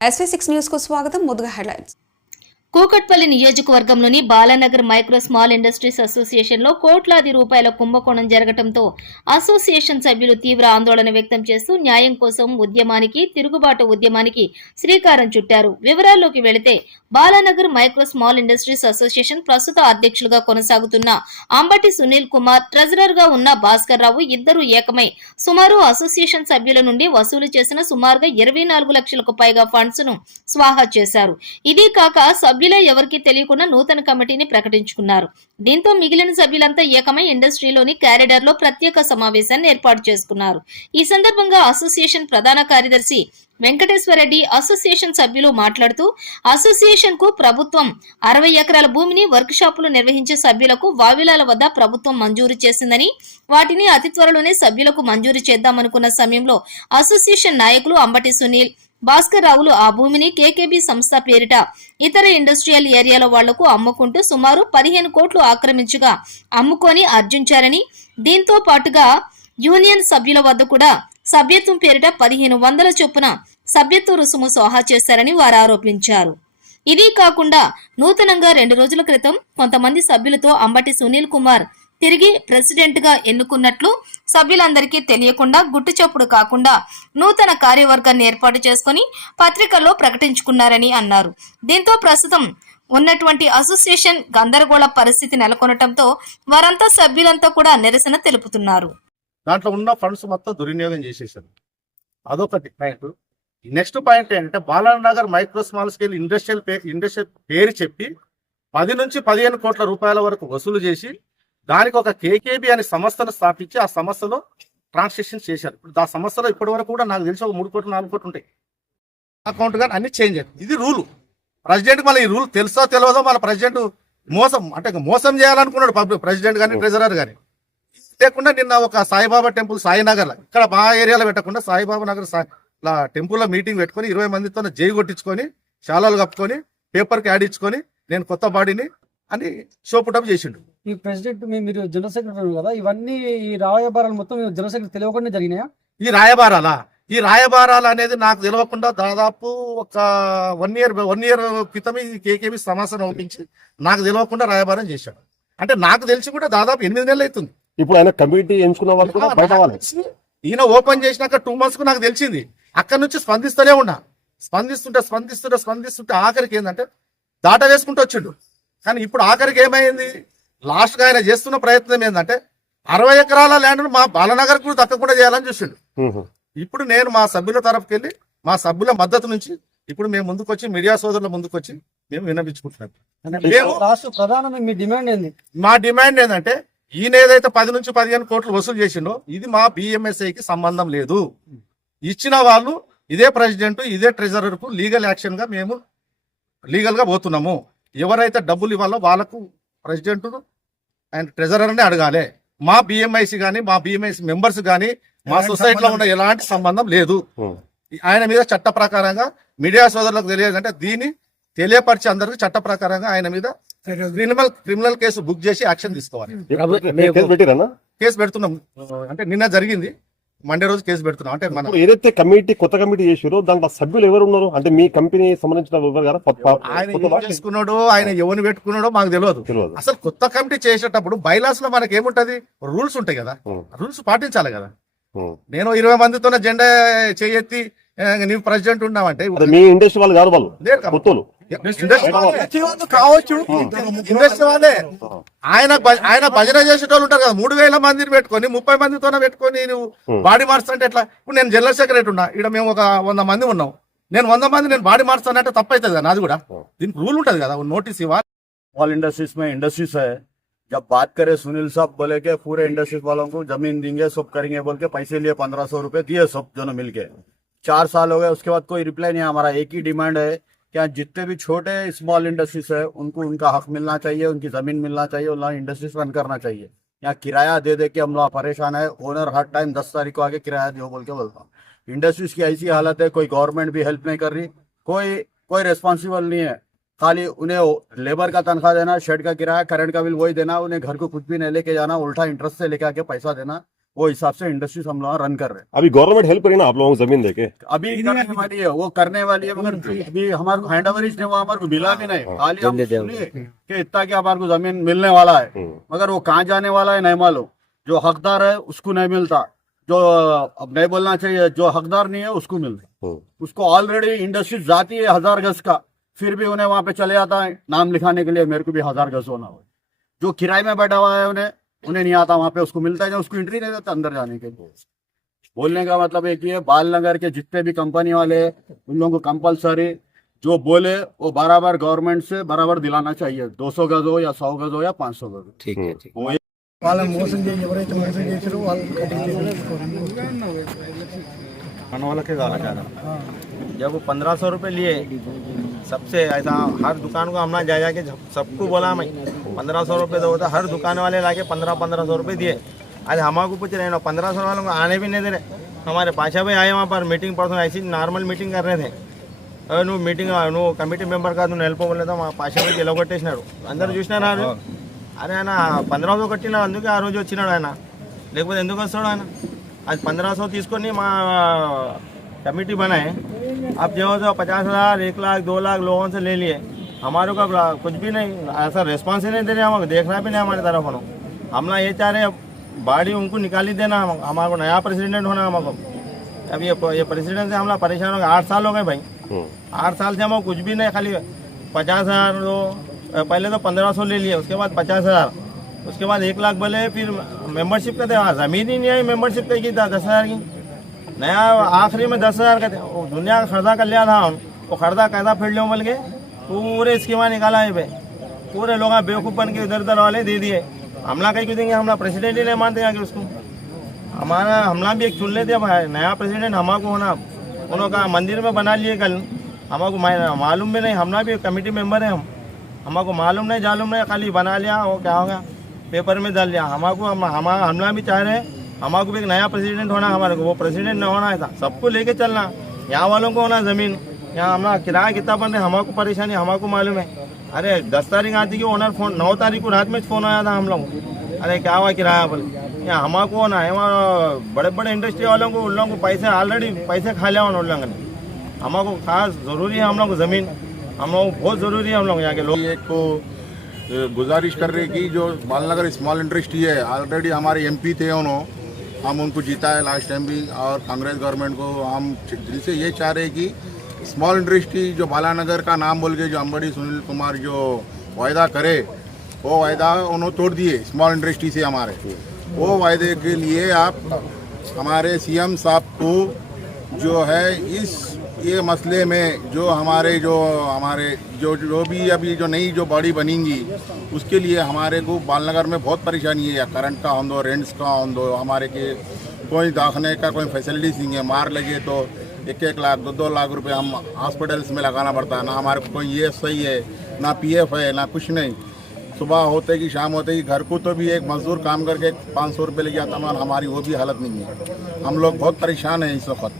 SV6 news కు స్వాగతం. ముందుగా హెడ్లైన్స్. కూకట్పల్లి నియోజకవర్గంలోని Balanagar micro small industries association లో కోట్లాది రూపాయల కుంభకోణం జరగడంతో అసోసియేషన్ సభ్యులు తీవ్ర ఆందోళన వ్యక్తం చేస్తూ న్యాయం కోసం ఉద్యమానికి తిరుగుబాటు ఉద్యమానికి శ్రీకారం చుట్టారు. వివరాల్లోకి వెళితే Balanagar micro small industries association ప్రస్తుత అధ్యక్షులుగా కొనసాగుతున్న అంబటి సునీల్ కుమార్, ట్రెజరర్ గా ఉన్న భాస్కర్ రావు ఇద్దరు ఏకమై సుమారు అసోసియేషన్ సభ్యుల నుండి వసూలు చేసిన సుమారుగా 24 లక్షలకు పైగా ఫండ్స్ ను స్వాహా చేశారు. ఇదే కాక సభ్యులే ఎవరికీ తెలియకుండా నూతన కమిటీని ప్రకటించుకున్నారు. దీంతో మిగిలిన సభ్యులంతా ఏకమై ఇండస్ట్రీలోని కారిడార్ లో ప్రత్యేక సమావేశాన్ని ఏర్పాటు చేసుకున్నారు. ఈ సందర్భంగా అసోసియేషన్ ప్రధాన కార్యదర్శి వెంకటేశ్వరరెడ్డి, అసోసియేషన్ సభ్యులు మాట్లాడుతూ అసోసియేషన్ కు ప్రభుత్వం 60 ఎకరాల భూమిని వర్క్ షాపులు నిర్వహించే సభ్యులకు వావిలాల వద్ద ప్రభుత్వం మంజూరు చేసిందని, వాటిని అతి త్వరలోనే సభ్యులకు మంజూరు చేద్దామనుకున్న సమయంలో అసోసియేషన్ నాయకులు అంబటి సునీల్, భాస్కర్ రావులు ఆ భూమిని కేకేబీ సంస్థ పేరిట ఇతర ఇండస్ట్రియల్ ఏరియాల వాళ్లకు అమ్ముకుంటూ సుమారు 15 కోట్లు ఆక్రమించగా అమ్ముకొని ఆర్జించారని, దీంతో పాటుగా యూనియన్ సభ్యుల వద్ద కూడా సభ్యత్వం పేరిట 1500 చొప్పున సభ్యత్వ రుసుము సోహా చేశారని వారు ఆరోపించారు. ఇది కాకుండా నూతనంగా 2 రోజుల క్రితం కొంతమంది సభ్యులతో అంబటి సునీల్ కుమార్ తిరిగి ప్రెసిడెంట్ గా ఎన్నుకున్నట్లు సభ్యులందరికీ తెలియకుండా గుట్టుచప్పుడు కాకుండా నూతన కార్యవర్గాన్ని ఏర్పాటు చేసుకుని పత్రికల్లో ప్రకటించుకున్నారని అన్నారు. దీంతో ప్రస్తుతం ఉన్నటువంటి అసోసియేషన్ గందరగోళ పరిస్థితి నెలకొనటంతో వారంతా సభ్యులంతా కూడా నిరసన తెలుపుతున్నారు. దాంట్లో ఉన్న ఫండ్స్ మొత్తం దుర్వినియోగం చేసేసారు. అదొకటి పాయింట్. నెక్స్ట్ పాయింట్ ఏంటంటే Balanagar micro small scale industrial పేరు చెప్పి 10 నుంచి 15 కోట్ల రూపాయల వరకు వసూలు చేసి దానికి ఒక కేకేబీ అనే సంస్థను స్థాపించి ఆ సంస్థలో ట్రాన్సాక్షన్ చేశారు. ఇప్పుడు ఆ సంస్థలో ఇప్పటి వరకు కూడా నాకు తెలిసి ఒక 3 కోట్లు 4 కోట్లు ఉంటాయి అకౌంట్, కానీ అన్ని చేంజ్ అయ్యాయి. ఇది రూలు. ప్రెసిడెంట్ మళ్ళీ ఈ రూల్ తెలుసో తెలియదో మన ప్రెసిడెంట్ మోసం చేయాలనుకున్నాడు ప్రెసిడెంట్ కానీ ట్రెజరర్ కానీ. లేకుండా నిన్న ఒక సాయిబాబా టెంపుల్ సాయినగర్లో, ఇక్కడ మా ఏరియాలో పెట్టకుండా సాయిబాబా నగర్ టెంపుల్లో మీటింగ్ పెట్టుకొని 20 మందితో జై కొట్టించుకొని శాలాలు కప్పుకొని పేపర్కి యాడ్ ఇచ్చుకొని నేను కొత్త బాడీని అని షోపుటప్ చేసిండు. ఈ ప్రెసిడెంట్ మీరు జనరల్ సెక్రటరీ కదా, ఇవన్నీ ఈ రాయబారాలు మొత్తం జనరల్ సెక్రటరీ తెలియకుండా జరిగినాయా? ఈ రాయబారాలు అనేది నాకు తెలియకుండా దాదాపు ఒక 1 ఇయర్ క్రితం ఈ కేకేబీ సమాచారం పంపించి నాకు తెలియకుండా రాయబారం చేశాడు. అంటే నాకు తెలిసి కూడా దాదాపు 8 నెలలు అవుతుంది. ఇప్పుడు ఆయన కమిటీ ఎంచుకున్న వాళ్ళు కూడా బయట వాళ్ళు ఈయన ఓపెన్ చేసినాక 2 months కు నాకు తెలిసింది. అక్కడి నుంచి స్పందిస్తూనే ఉన్నా, స్పందిస్తుంటే ఆఖరికి ఏంటంటే దాట వేసుకుంటూ వచ్చిండు. కానీ ఇప్పుడు ఆఖరికి ఏమైంది, లాస్ట్ గా ఆయన చేస్తున్న ప్రయత్నం ఏంటంటే 60 ఎకరాల ల్యాండ్ మా బాలనగర్ కూడా దక్కకుండా చేయాలని చూసిండు. ఇప్పుడు నేను మా సభ్యుల తరఫుకి వెళ్ళి మా సభ్యుల మద్దతు నుంచి ఇప్పుడు మేము ముందుకొచ్చి మీడియా సోదరుల ముందుకొచ్చి మేము విన్నవించుకుంటున్నాం. మీ డిమాండ్ ఏంది? మా డిమాండ్ ఏంటంటే ఈయన ఏదైతే 10 నుంచి 15 కోట్లు వసూలు చేసిండో ఇది మా బిఎంఎస్ఐకి సంబంధం లేదు. ఇచ్చిన వాళ్ళు ఇదే ప్రెసిడెంట్ ఇదే ట్రెజరర్ కు లీగల్ యాక్షన్ గా మేము లీగల్ గా పోతున్నాము. ఎవరైతే డబ్బులు ఇవ్వాలో వాళ్ళకు ప్రెసిడెంట్ అండ్ ట్రెజరర్నే అడగాలి. మా బిఎంఐసి కానీ మా బిఎంఐసి మెంబర్స్ కానీ మా సొసైటీలో ఉన్న ఎలాంటి సంబంధం లేదు. ఆయన మీద చట్ట ప్రకారంగా మీడియా సోదరులకు తెలియాలంటే దీన్ని తెలియపరిచి అందరికి చట్ట ప్రకారంగా ఆయన మీద క్రిమినల్ కేసు బుక్ చేసి యాక్షన్ తీసుకోవాలి. కేసు పెడుతున్నాం. అంటే నిన్న జరిగింది, మండే రోజు కేసు పెడుతున్నాం. అంటే మనం ఏదైతే కొత్త కమిటీ చేసారో దాంట్లో సభ్యులు ఎవరు ఉన్నారు అంటే మీ కంపెనీ సంబంధించిన ఆయన ఏం చేసుకున్నాడో ఆయన ఎవరిని పెట్టుకున్నాడో మాకు తెలియదు. అసలు కొత్త కమిటీ చేసేటప్పుడు బైలాస్ లో మనకి ఏముంటది, రూల్స్ ఉంటాయి కదా, రూల్స్ పాటించాలి కదా. నేను 20 మందితో జెండా చేయెత్తి నీవు ప్రెసిడెంట్ ఉన్నావంటే మీ ఇండస్ట్రీ వాళ్ళు కాదు, వాళ్ళు కావచ్చు. ఇండస్ట్రీ వాళ్ళే. ఆయన భజన చేసేటోళ్ళు ఉంటారు కదా, 3000 మందిని పెట్టుకొని 30 మందితోనే పెట్టుకొని నువ్వు బాడీ మార్చుతుంటే ఎట్లా? ఇప్పుడు నేను జనరల్ సెక్రటరీ ఉన్నా, ఇక్కడ మేము ఒక 100 మంది ఉన్నాం. నేను 100 మంది నేను బాడీ మార్చుతానంటే తప్పు అవుతుంది కదా, నాది కూడా దీనికి రూల్ ఉంటది కదా, నోటీస్ ఇవ్వాలి. ऑल इंडस्ट्रीज में इंडस्ट्रीज है, जब बात करे सुनील साहब बोले के पूरे इंडस्ट्रीज वालों को जमीन देंगे सब करेंगे बोल के पैसे लिए 1500 रुपए दिए सब दोनों मिलके। 4 साल हो गए, उसके बाद कोई रिप्लाई नहीं। हमारा एक ही डिमांड है कि जितने भी छोटे स्मॉल इंडस्ट्रीज है उनको उनका हक मिलना चाहिए, उनकी जमीन मिलना चाहिए, उन्हें इंडस्ट्रीज रन करना चाहिए। यहाँ किराया दे दे के हम लोग परेशान है। ओनर हर टाइम 10 तारीख को आके किराया दो बोल के बोलता। इंडस्ट्रीज की ऐसी हालत है, कोई गवर्नमेंट भी हेल्प नहीं कर रही, कोई रेस्पॉन्सिबल नहीं है। खाली उन्हें लेबर का तनख्वाह देना, शेड का किराया, करंट का बिल वही देना, उन्हें घर को कुछ भी नहीं लेके जाना, उल्टा इंटरेस्ट से लेके आके पैसा देना। वो हिसाब से इंडस्ट्रीज हम लोग रन कर रहे हैं। अभी गवर्नमेंट हेल्प करी ना आप लोगों को जमीन देके? अभी करने वाली है, वो करने वाली है, मगर अभी हमारे को हैंड ओवरेज नहीं हुआ, हमारे को मिला भी नहीं। खाली हम सुनिए कि इतना क्या हमारे को जमीन मिलने वाला है, मगर वो कहाँ जाने वाला है नहीं मालूम। जो हकदार है उसको नहीं मिलता, जो अब नहीं बोलना चाहिए, जो हकदार नहीं है उसको मिलता। उसको ऑलरेडी इंडस्ट्री जाती है 1000 गज का, फिर भी उन्हें वहां पे चले जाता है नाम लिखाने के लिए, मेरे को भी 1000 गज होना हो। जो किराए में बैठा हुआ है उन्हें नहीं आता वहां पे, उसको मिलता है, जो उसको एंट्री नहीं देता अंदर जाने के लिए। बोलने का मतलब एक ही है, बालनगर के जितने भी कंपनी वाले उन लोगों को कंपलसरी जो बोले वो बराबर गवर्नमेंट से बराबर दिलाना चाहिए, 200 गज हो या 100 गज हो या 500 गज हो। ठीक है ठीक वो వాళ్ళని మోసం చేసి ఎవరైతే మోసం చేశారో వాళ్ళని కటింగ్ खाने वाला के गाला क्या था? जब वो 1500 रुपये लिए सबसे ऐसा हर दुकान को हमने जा जाके सबको बोला मैं 1500 रुपये दो, हर दुकान वाले लाके 1500 रुपये दिए। आज हमारे पूछ रहे हैं 1500 वालों को आने भी नहीं दे रहे। हमारे पाशा भाई आए वहाँ पर मीटिंग परसों ऐसी नॉर्मल मीटिंग कर रहे थे, और no meeting no committee member का నువ్వు హెల్ప్ అవ్వలేదు మా పాషా భాई ఎలా కొట్టేసినాడు అందరూ చూసినారు। అరే ఆయన 1500 కట్టినా అందుకే ఆ రోజు వచ్చినాడు ఆయన, లేకపోతే ఎందుకు వస్తాడు ఆయన? आज 1500 తీసుకొని మా कमेटी बनाए, अब जो 50,000 1 लाख 2 लाख लोगों से ले लिए, हमारे को कुछ भी नहीं ऐसा रेस्पॉन्स ही नहीं दे रहे, हमको देखना भी नहीं हमारी तरफ। हम ना ये चाह रहे बाड़ी उनको निकाल ही देना, हमारे को नया प्रेसिडेंट होना हमको। अब ये प्रेसिडेंट से हम लोग परेशान हो गए, 8 साल हो गए भाई। 8 साल से हमको कुछ भी नहीं, खाली 50,000 दो, पहले तो 1500 ले लिए, उसके बाद 50,000, उसके बाद 1 लाख बोले, फिर मेंबरशिप का थे, ज़मीन ही नहीं आई मेंबरशिप का की था 10,000 की, नया आखिरी में 10,000 का थे। दुनिया का खर्चा कर लिया था हम, वो खर्चा कैसा फिर लो बोल के पूरे स्कीमा निकाला है पे, पूरे लोग बेवकूफ़ बन के इधर उधर वाले दे दिए। हमला कहीं क्यों देंगे, हमला प्रेसिडेंट ही नहीं मानते आगे उसको। हमारा हमला भी एक चुन लेते भाई, नया प्रेसिडेंट हमारे को होना, उन्होंने कहा मंदिर में बना लिए कल, हमारे को मालूम भी नहीं, हमला भी कमेटी मेंबर है, हमारे को मालूम नहीं जालूम नहीं, खाली बना लिया, वो क्या हो गया पेपर में डाल लिया। हमारे को हमला भी चाह रहे हैं, हमारे को भी एक नया प्रेसिडेंट होना, हमारे को वो प्रेसिडेंट न होना था, सबको लेके चलना, यहाँ वालों को होना ज़मीन, यहाँ हमारा किराया कितना बन रहा है हमारे को परेशानी हमारे को मालूम है। अरे 10 तारीख आती कि ओनर फोन 9 तारीख को रात में फ़ोन आया था हम लोग, अरे क्या हुआ किराया बोल, यहाँ हमारे को होना है, वहाँ बड़े बड़े इंडस्ट्री वालों को उन लोगों को पैसे ऑलरेडी पैसे खा लिया उन लोगों ने। हमारे को खास ज़रूरी है हम लोग को ज़मीन, हम लोग बहुत ज़रूरी है हम लोग यहाँ के लोग। एक को गुजारिश कर रहे कि जो बालनगर स्मॉल इंडस्ट्री है, ऑलरेडी हमारे एमपी थे उन्होंने, हम उनको जीता है लास्ट टाइम भी, और कांग्रेस गवर्नमेंट को हम दिल से ये चाह रहे हैं कि स्मॉल इंडस्ट्री जो बालानगर का नाम बोल के जो अंबाड़ी सुनील कुमार जो वायदा करे, वो वायदा उन्होंने तोड़ दिए स्मॉल इंडस्ट्री से हमारे। वो वायदे के लिए आप हमारे सीएम साहब को जो है ये मसले में जो हमारे जो भी अभी जो नई जो बॉडी बनेंगी उसके लिए हमारे को बालनगर में बहुत परेशानी है, करंट का हों, रेंट्स का हों, हमारे के कोई दाखने का कोई फैसिलिटीज नहीं है। मार लगे तो 1-1 लाख 2-2 लाख रुपए हम हॉस्पिटल्स में लगाना पड़ता है, ना हमारे को कोई ESI सही है, ना PF है, ना कुछ नहीं। सुबह होते कि शाम होते कि घर को तो भी एक मजदूर काम करके 500 रुपये ले जाता, मगर हमारी वो भी हालत नहीं है। हम लोग बहुत परेशान हैं इस वक्त।